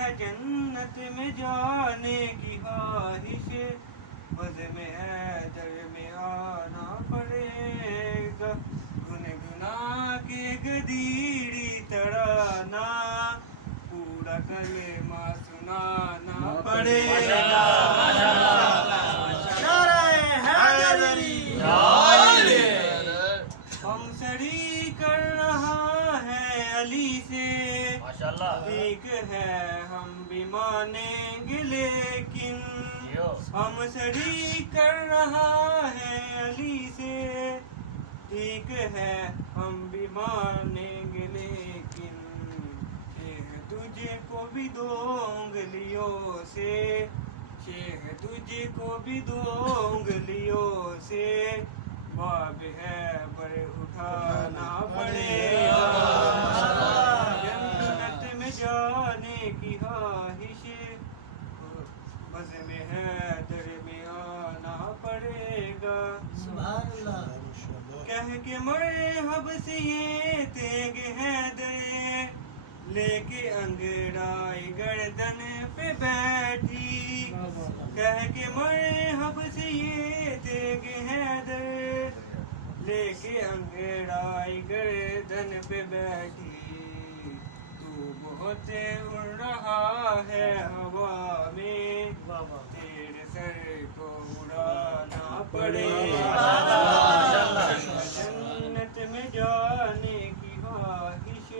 ہے جنت میں جانے کی خواہش، بزم حیدر میں آنا پڑے گا، گنگنا کے گدیڑی تڑانا، پورا کلمہ سنانا پڑے گا۔ ہم سڑی کر رہا ہے علی سے، ایک ہے ہم بھی مانیں گے لیکن، ہم سڑی کر رہا ہے علی سے، ایک ہے ہم بھی مانیں گے لیکن، شیخ تجھے کو بھی دو انگلیوں سے، شیخ تجھے کو بھی دو انگلیوں سے، باب ہے پر اٹھانا پڑے گا، جنت میں جانے کی خواہش، بزم حیدر میں آنا پڑے گا۔ کہہ کے مرحب سے یہ تیگ حیدر، لے کے انگڑائی گردن پہ بیٹھی، کہہ کے مرحب سے یہ تیگ حیدر، لے کے انگڑائی گردن پہ بیٹھی، تو بہت اڑ رہا ہے ہوا میں، تیرے سر کو اڑانا پڑے گا، جنت میں جانے کی خواہش،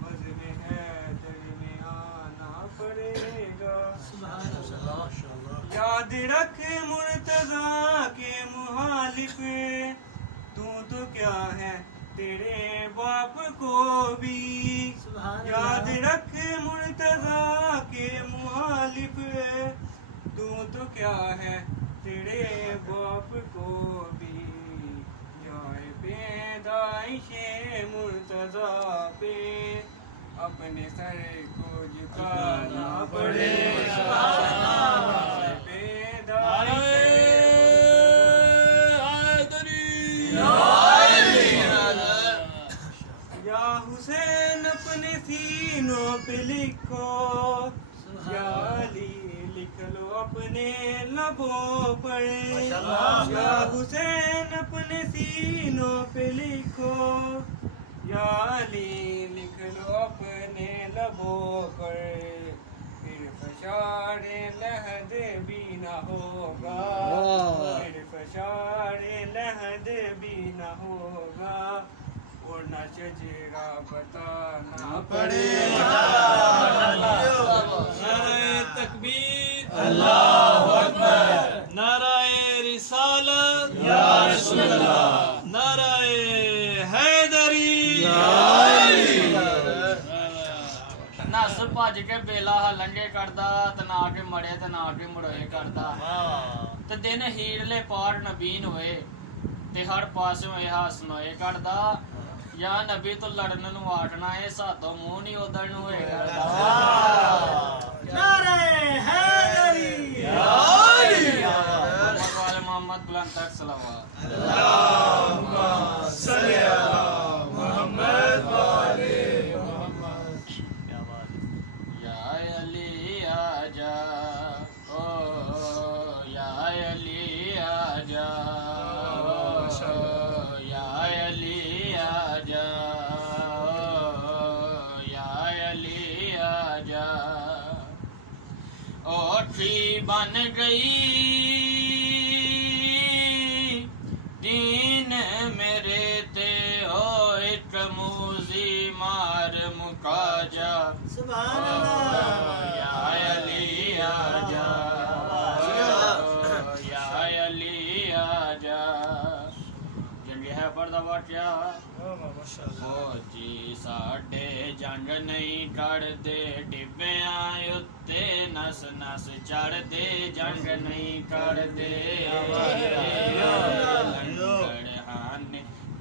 بزم حیدر میں آنا پڑے گا۔ یاد رکھ مرتضیٰ کے مخالف، تو کیا ہے تیرے باپ کو بھی، یاد رکھ مرتضیٰ کے مخالف، تو کیا ہے تیرے باپ کو بھی، جائے پیدائش مرتضیٰ پہ، اپنے سر کو جھکانا پڑے گا، یا حسین اپنے سینوں پہ لکھو، یا علی لکھ لو اپنے لبوں پر، یا حسین اپنے سینوں پہ لکھو، یا علی لکھ لو اپنے لبوں پر، پھر فشار لحد بھی نہ ہوگا، پھر فشار لحد بھی نہ ہوگا، اور نہ شجرہ بتانا پڑے گا۔ نعرہ تکبیر، اللہ اکبر، نعرہ رسالت، یا رسول اللہ، نعرہ حیدری، نس بج کے بیلا لنگے کردا، تے نہ کے مڑے تے نہ کے مڑوئے کردا، تے دن ہیرلے پار نبین ہوئے، تے ہر پاسوں یہ ہسنوئے کردا، یا نبی تو لڑن نو آٹنا ہے، ساتوں منہ نہیں ادھر نو ہوئے کردا۔ نعرہ حیدری، محمد بلند تک صلوات، اللہم صلی علی محمد وآلِ محمد۔ کیا بات ہے۔ یا علی آجا، او یا علی آجا، یا علی آجا، یا علی آجا، اوٹھی بن گئی دین میرے تے، او ایک موزی مار مکا جا، یا علی آجا، یا علی آجا۔ جنگ ہے پردہ واقعہ، فوجی ساڈے جنگ نہیں کر دے، ڈبیاں اتے نس نس چڑھ دے، جنگ نہیں کر دے، لڑ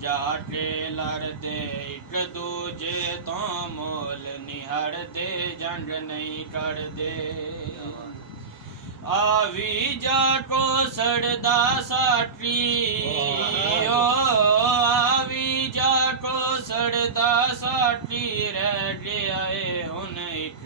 جا کے لڑ دے، ایک دوجے تو مول نہیں ہڑ دے، جنگ نہیں کر دے، آوی جا کو سڑدا ساٹھی، او آوی جا کو سڑدا ساٹھی، رہ گیا ہے ہن ایک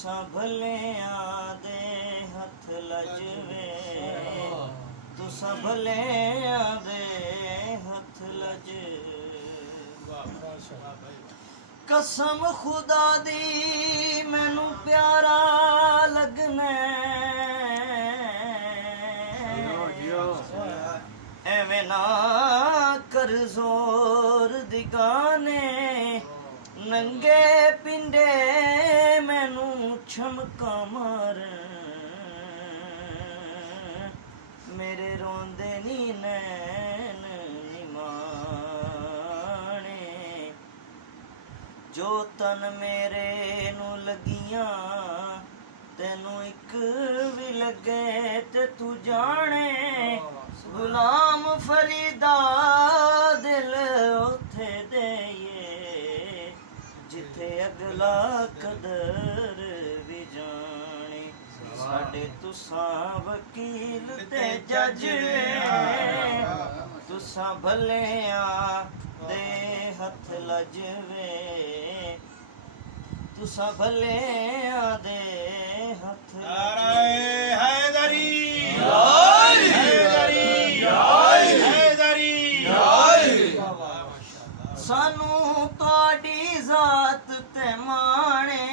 ਤੁਸਾਂ ਭਲਿਆਂ ਦੇ ਹੱਥ ਲਜਵੇ ਤੁਸਾਂ ਭਲਿਆਂ ਦੇ ਹੱਥ ਲਜਵੇ ਕਸਮ ਖੁਦਾ ਦੀ ਮੈਨੂੰ ਪਿਆਰਾ ਲੱਗਣਾ ਐਵੇਂ ਨਾ ਕਰ ਜ਼ੋਰ ਦਿਗਾਨੇ ਨੰਗੇ ਪਿੰਡੇ ਮੈਨੂੰ ਛਮਕਾ ਮਾਰਨ ਮੇਰੇ ਰੋਂਦੇ ਨੀ ਨੈਣ ਨਿਮਾਣੇ ਜੋ ਤਨ ਮੇਰੇ ਨੂੰ ਲੱਗੀਆਂ ਤੈਨੂੰ ਇੱਕ ਵੀ ਲੱਗੇ ਤੇ ਤੂੰ ਜਾਣੇ ਗੁਲਾਮ ਫਰੀਦਾ ਦਿਲ ਉਥੇ ਦੇਈਏ ਜਿੱਥੇ ਅਗਲਾ ਕਦਰ ਵੀ ਜਾਣੇ ਸਾਡੇ ਤੁਸਾਂ ਵਕੀਲ ਤੇ ਜੱਜ ਤੁਸਾਂ ਭਲਿਆਂ ਦੇ ਹੱਥ ਲਜਵੇ ਤੁਸਾਂ ਭਲਿਆਂ ਦੇ ਹੱਥ ਨਾਰੇ ਹੈਦਰੀ ਸਾਨੂੰ ਤੁਹਾਡੀ ਜ਼ਾਤ ਤੇ ਮਾਣੇ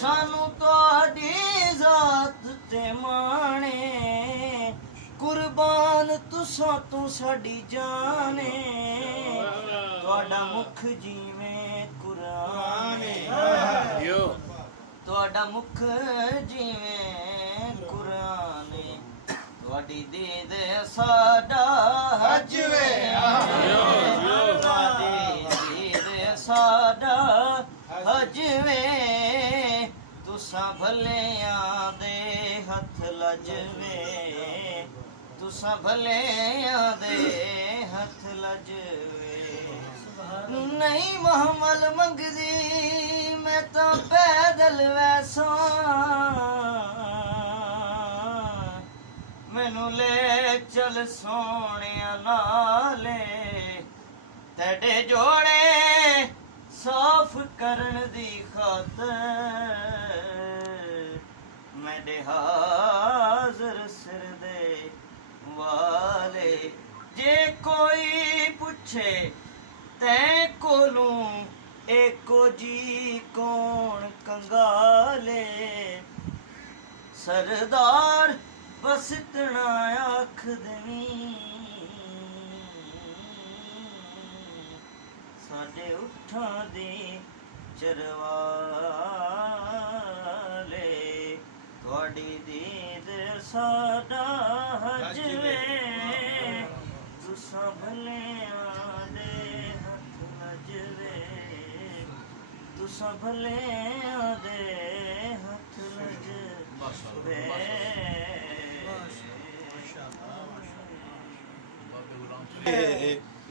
ਸਾਨੂੰ ਤੁਹਾਡੀ ਜ਼ਾਤ ਤੇ ਮਾਣੇ ਕੁਰਬਾਨ ਤੁਸਾਂ ਤੂੰ ਸਾਡੀ ਜਾਨੇ ਤੁਹਾਡਾ ਮੁਖ ਜਿਵੇਂ ਕੁਰਾਨ ਤੁਹਾਡਾ ਮੁਖ ਜਿਵੇਂ ਕੁਰਾਨ ਤੁਹਾਡੀ ਦੀਦ ਸਾਡਾ ਹਜ ਵੇ ਤੁਹਾਡੀ ਦੀਦ ਸਾਡਾ ਹਜ ਵੇ ਤੁਸਾਂ ਭਲਿਆਂ ਦੇ ਹੱਥ ਲਜਵੇ ਤੁਸਾਂ ਭਲਿਆਂ ਦੇ ਹੱਥ ਲਜਵੇ ਨਹੀਂ ਮੁਹੰਮਦ ਮੰਗਦੀ ਮੈਂ ਤਾਂ ਪੈਦਲ ਵੈਸਾਂ ਮੈਨੂੰ ਲੈ ਚੱਲ ਸੋਹਣਿਆ ਨਾਲੇ ਤੇਡੇ ਜੋੜੇ ਸਾਫ਼ ਕਰਨ ਦੀ ਖਾਤਰ ਮੇਰੇ ਹਾਜ਼ਰ ਸਿਰ ਦੇ ਵਾਲੇ ਜੇ ਕੋਈ ਪੁੱਛੇ ਤੈ ਕੋਲੋਂ ਏਕੋ ਜੀ ਕੌਣ ਕੰਗਾਲੇ ਸਰਦਾਰ ਬਸ ਇਤਨਾ ਆਖ ਦੇਵੀਂ ਸਾਡੇ ਉਠਾਂ ਦੇ ਚਰਵਾਲੇ ਤੁਹਾਡੀ ਦੀਦ ਸਾਡਾ ਹਜ ਵੇ ਤੁਸਾਂ ਭਲਿਆਂ ਦੇ ਹੱਥ ਲਜਵੇ ਤੁਸਾਂ ਭਲਿਆਂ ਦੇ ਹੱਥ ਲਜਵੇ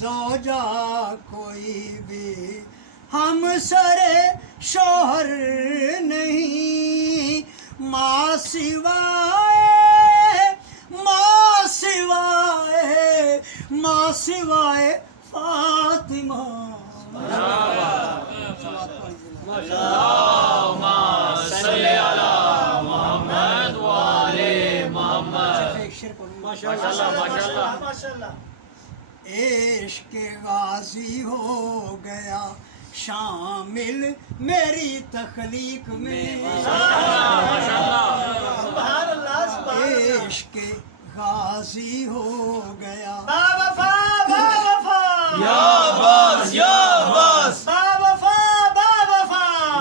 زوجہ کوئی بھی ہم سرے شوہر نہیں، ماں سوائے فاطمہ. اللہم صلی علی محمد وآل محمد. ماشاءاللہ. عشق غازی ہو گیا شامل میری تخلیق میں، عشق غازی ہو گیا یا باس یا باس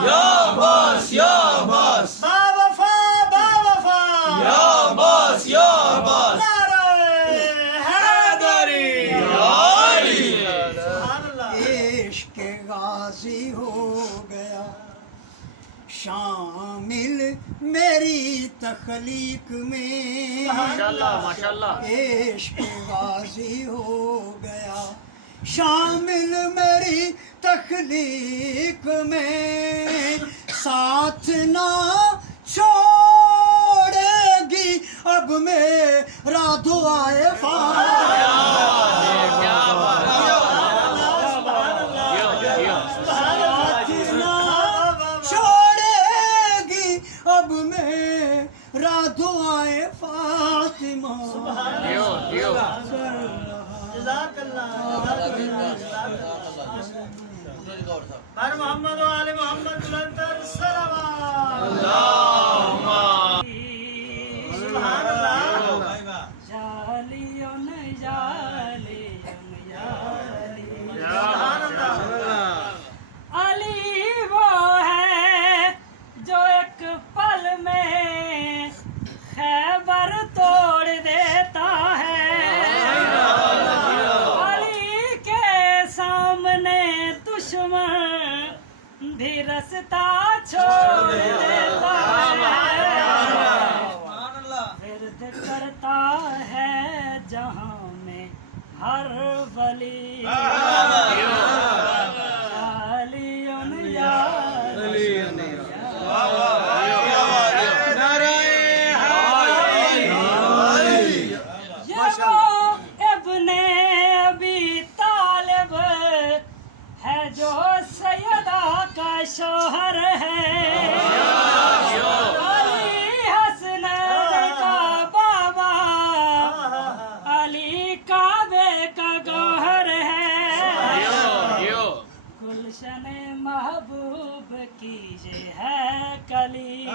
یا باس یا باس یا باس یا باس عشق غازی ہو گیا شامل میری تخلیق میں، ماشاءاللہ. عشق غازی ہو گیا شامل میری تخلیق میں، ساتھ نہ چھوڑے گی اب میرا دعائے اب میرا دعائے فاطمہ. ہر محمد و آل محمد بلندر صلوات. سبحان اللہ. سبحان اللہ. علی وہ ہے جو ایک پل میں خیبر توڑ دیتا ہے، علی کے سامنے دشمن بھی رستہ چھوڑ دیتا ہے، ورد کرتا ہے جہاں میں ہر ولی. ابن ابی طالب ہے جو سیدہ کا شوہر ہے، علی حسن کا بابا، علی کعبے کا گوہر ہے، گلشن محبوب کی یہ ہے کلی.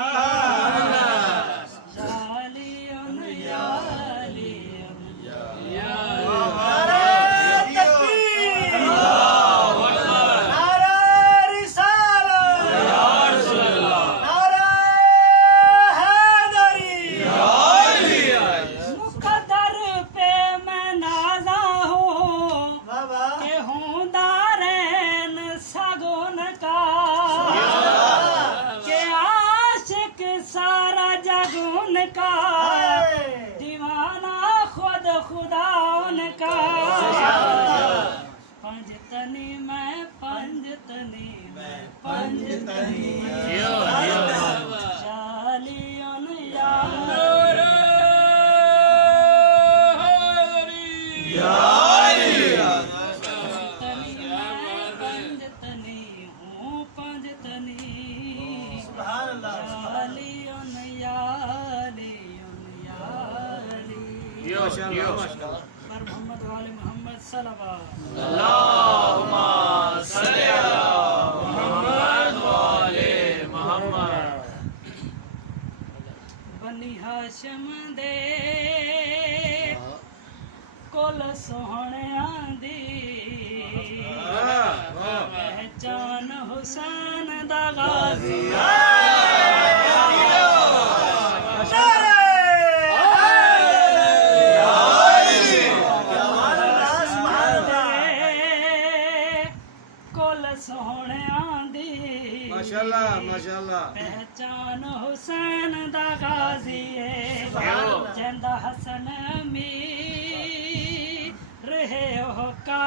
دیوانہ خود خدا ان کا، پنجتنی میں پنجتنی میں پنجتنی شالیون پنجتنی ہوں پنجتنی. سبحان اللہ. پر محمد وآل محمد صلوات. اللہم صلی علی محمد وآل محمد. بنی ہاشم دے کول سوہنیاں دی پہچان حسین دا غازی. ماشاءاللہ. پہچان حسین دا غازی ہے، جندہ حسن امیر ہے او کا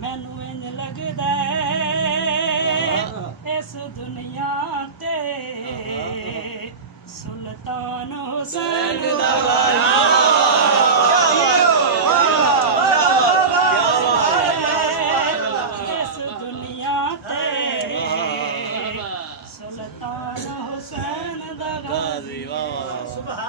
ਮੈਨੂੰ ਇੰਜ ਲੱਗਦਾ ਇਸ ਦੁਨੀਆ ਤੇ ਸੁਲਤਾਨ ਹੁਸੈਨ ਦਾ ਇਸ ਦੁਨੀਆ ਤੇ ਸੁਲਤਾਨ ਹੁਸੈਨ ਦਾ ਗਾਜ਼ੀ